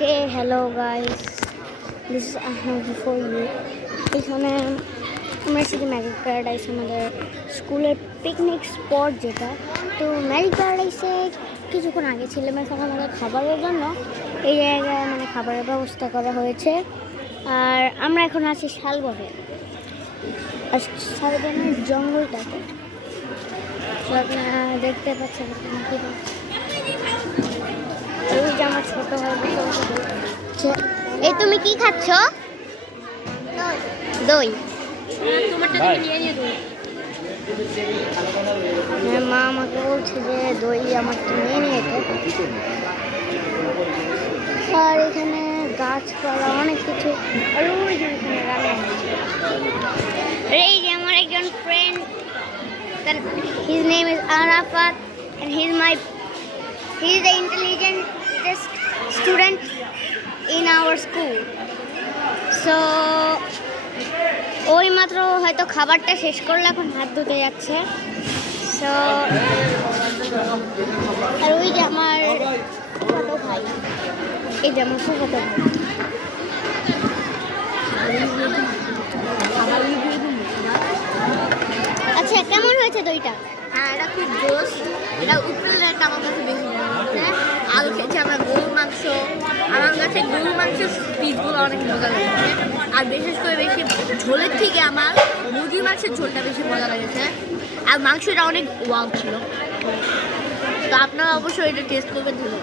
Okay, hello guys. This is Ahmed for you. এখানে আমরা এসেছি ম্যাজিক প্যারাডাইস, আমাদের স্কুলের পিকনিক স্পট যেটা। তো ম্যাজিক প্যারাডাইসে কিছুক্ষণ আগে ছিলাম, এখন আমাদের খাবারের জন্য এই জায়গায় মানে খাবারের ব্যবস্থা করা হয়েছে। আর আমরা এখন আছি শালবনে, আর শালবনের জঙ্গলটাতে আপনারা দেখতে পাচ্ছেন। ওই যে আমার ছোট ভাই এই তুমি কি খাচ্ছ? দই। মা আমাকে বলছে যে দই আমার তো নিয়ে নিয়েছে। আর এখানে গাছপালা অনেক কিছু, আর ওই যে এখানে রান্না হচ্ছে। এই যে আমার একজন friend, his name is Arafat and he is the intelligentest student in our school. So ওই মাত্র হয়তো খাবারটা শেষ করলে এখন হাত ধুতে যাচ্ছে। সো আর ওই যে আমার ছোট ভাই, এই যে আমার ছোট ভাই। আচ্ছা, কেমন হয়েছে দইটা? হ্যাঁ, এটা খুব জোস। এটা উপরে লেয়ারটা আমার কাছে বেশি মনে হচ্ছে। আলু খেয়েছি আমরা গরুর মাংস, আমার কাছে গরুর মাংসের পিসগুলো অনেক মজা লেগেছে। আর বিশেষ করে বেশি ঝোলের থেকে আমার মুরগির মাংসের ঝোলটা বেশি মজা লেগেছে। আর মাংসটা অনেক ওয়াও ছিল। তো আপনারা অবশ্যই এটা টেস্ট করবেন। ধরো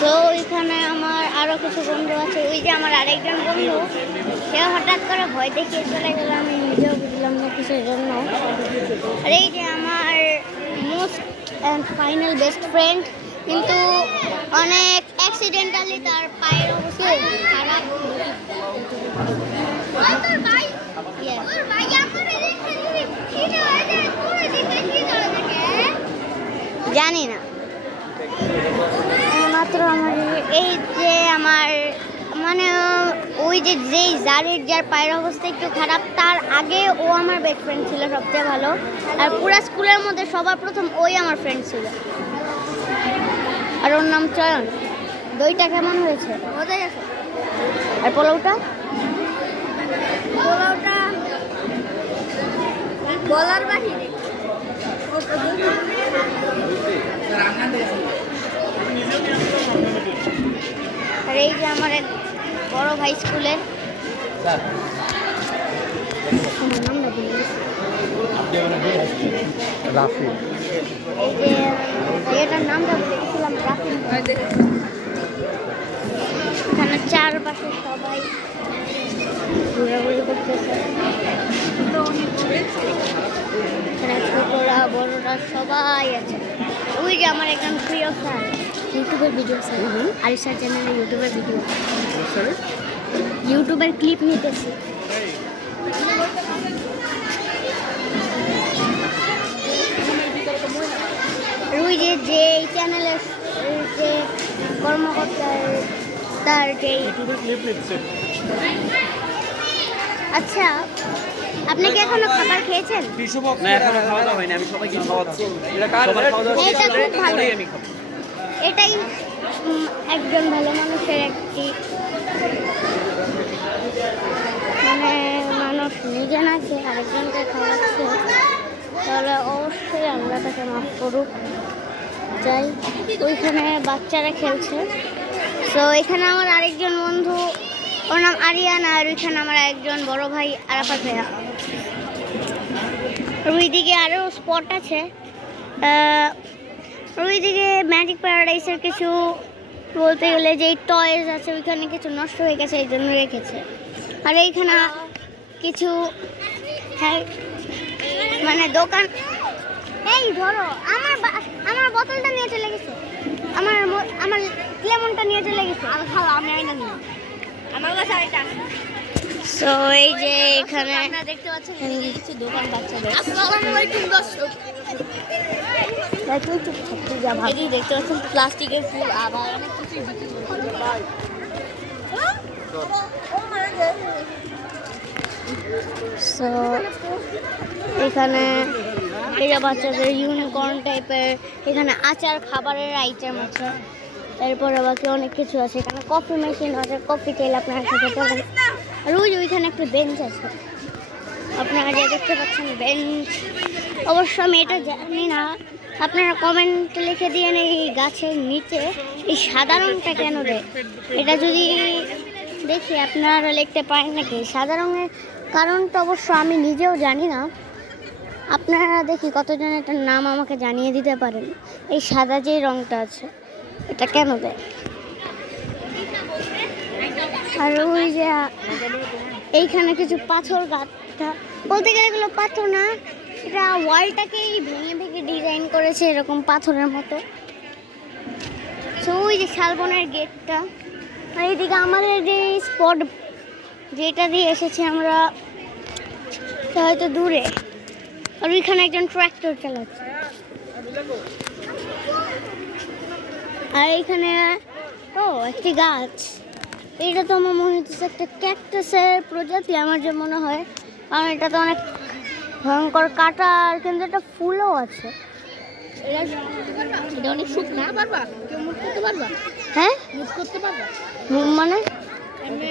তো এখানে আমার আরও কিছু বন্ধু আছে। ওই যে আমার আরেকজন বন্ধু, সে হঠাৎ করে ভয় দেখিয়ে চলে গেল, আমি নিজেও বুঝলাম না কিসের জন্য। আর এই যে আমার most and final best friend, কিন্তু অনেক অ্যাক্সিডেন্টালি তার পায়ের অবস্থা খারাপ। জানি না, মাত্র আমার এই যে আমার মানে ওই যে যেই যার পায়ের অবস্থা একটু খারাপ, তার আগে ও আমার বেস্ট ফ্রেন্ড ছিল সবচেয়ে ভালো। আর পুরো স্কুলের মধ্যে সবার প্রথম ওই আমার ফ্রেন্ড ছিল, আর ওর নাম চয়ন। দইটা কেমন হয়েছে? মজাই আছে। আর পোলাওটা বলার বাহিরে। আর এই যে আমার এক বড় ভাই স্কুলের, রাফি, এই যে এটার নামটা বলে গেছিলাম, রাফি। এখানে চারপাশে সবাই ঘোরাঘুরি করতেছে, এখানে ছোটরা বড়রা সবাই আছে। ওই যে আমার একজন প্রিয় স্যার, ইউটিউবের ভিডিও স্যার, আরিশা চ্যানেলে ইউটিউবের ভিডিও, ইউটিউবের ক্লিপ নিতেছি। ওই যে এই চ্যানেলের যে কর্মকর্তা, তার যে আচ্ছা, আপনি কি এখনো খাবার খেয়েছেন? না, এখনো খাওয়া দাওয়া হয়নি, আমি সবাইকে খাওয়াচ্ছি। এটা খুব ভালো। এটাই একজন ভালো মানুষের একটি মানে মানুষ নিজে না খেয়ে আরেকজনকে খাওয়াচ্ছে, তাহলে অবশ্যই আল্লাহ তাকে মাফ করুক। চাই ওইখানে বাচ্চারা খেলছে। তো এখানে আমার আরেকজন বন্ধু, ওর নাম আরিয়ান, আর ওইখানে আমার একজন বড় ভাই আরাফাত ভাইয়া। ওইদিকে আরও স্পট আছে, ওইদিকে ম্যাজিক প্যারাডাইসের কিছু বলতে গেলে যে টয়েস আছে, ওইখানে কিছু নষ্ট হয়ে গেছে, এই জন্য রেখেছে। আর এইখানে কিছু হ্যাঁ মানে দোকান। এই ধরো আমার বোতলটা নিয়ে চলে গেছে, আমার লেমনটা নিয়ে চলে গেছে। আমি আইনা নিই, আমার কাছে আরেকটা আছে। সো এই যে এখানে আপনারা দেখতে পাচ্ছেন কিছু দোকান বাচ্চাদের। আসসালামু আলাইকুম দর্শক। এই দেখতে পাচ্ছেন প্লাস্টিকের ফুল, আবার অনেক কিছু বিক্রি করছে। সো এখানে এটা বাচ্চাদের ইউনিকর্ন টাইপের, এখানে আচার খাবারের আইটেম আছে, এরপরে বাকি অনেক কিছু আছে। এখানে কফি মেশিন আছে, কফি চাইলে আপনারা খেতে পারেন। আর ওই যে ওইখানে একটা বেঞ্চ আছে, আপনারা যে দেখতে পাচ্ছেন বেঞ্চ। অবশ্য আমি এটা জানি না, আপনারা কমেন্ট লিখে দিয়ে এই গাছের নিচে এই সাদা রঙটা কেন দেয়, এটা যদি দেখি আপনারা লিখতে পারেন নাকি। সাদা রঙের কারণটা অবশ্য আমি নিজেও জানি না, আপনারা দেখি কতজন এটার নাম আমাকে জানিয়ে দিতে পারেন। এই সাদা যে রঙটা আছে এটা কেন দেয়। আর ওই যে এইখানে কিছু পাথর গাঁথা, বলতে গেলে এগুলো পাথর না, এটা ওয়ালটাকেই ভেঙে ভেঙে ডিজাইন করেছে এরকম পাথরের মতো। তো ওই যে শালবনের গেটটা, আর এইদিকে আমাদের যে স্পট যেটা দিয়ে এসেছি আমরা তা হয়তো দূরে। আর ওইখানে একজন ট্র্যাক্টর চালাচ্ছে। আর এইখানে একটি গাছ, এটা তো আমার মনে হচ্ছে একটা ক্যাকটাসের প্রজাতি আমার যে মনে হয়, কারণ এটা তো অনেক ভয়ঙ্কর কাটা, আর কিন্তু একটা ফুলও আছে। এটা অনেক শুকনা, পারবা কেউ মুখ করতে পারবা? হ্যাঁ, মুখ করতে পারবা মানে এমনি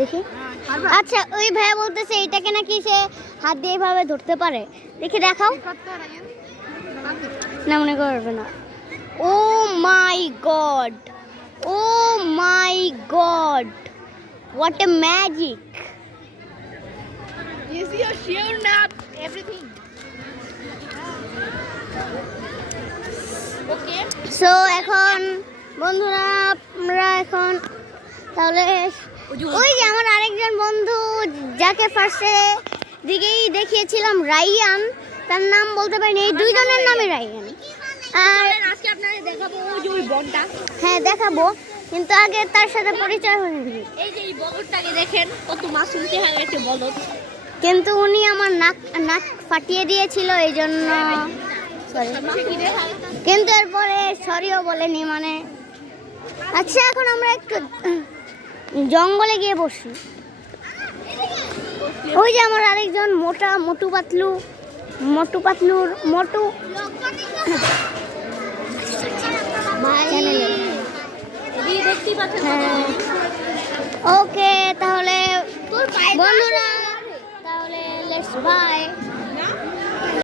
দেখি। আচ্ছা, ওই ভাইয়া বলতেছে এটাকে নাকি সে হাত দিয়ে এইভাবে ধরতে পারে, দেখি দেখাও। না, মনে করবে না। Oh my god, oh my god, what a magic. Is you sure not everything? Okay. So এখন বন্ধুরা আমরা এখন তাহলে ওই যে আমার আরেকজন বন্ধু যাকে ফার্স্টে দিকেই দেখিয়েছিলাম রাইয়ান, তার নাম বলতে পারিনি, এই দুইজনের নামই রাইয়ান। আর আজকে আপনাদের দেখাবো ওই যে ওই বনটা। হ্যাঁ দেখাবো, কিন্তু আগে তার সাথে পরিচয় হয়নি। এই যে এই বলদটাকে দেখেন, কত মাসুম চেহারা একটা বলদ। কিন্তু উনি আমার নাক ফাটিয়ে দিয়েছিল, এই জন্য সরি। কিন্তু এরপরে সরিও বলেনি মানে। আচ্ছা, এখন আমরা একটু জঙ্গলে গিয়ে বসি। ওই যে আমার আরেকজন মোটু পাতলুর হ্যাঁ, ওকে তাহলে বন্ধুরা, তাহলে লেটস বাই।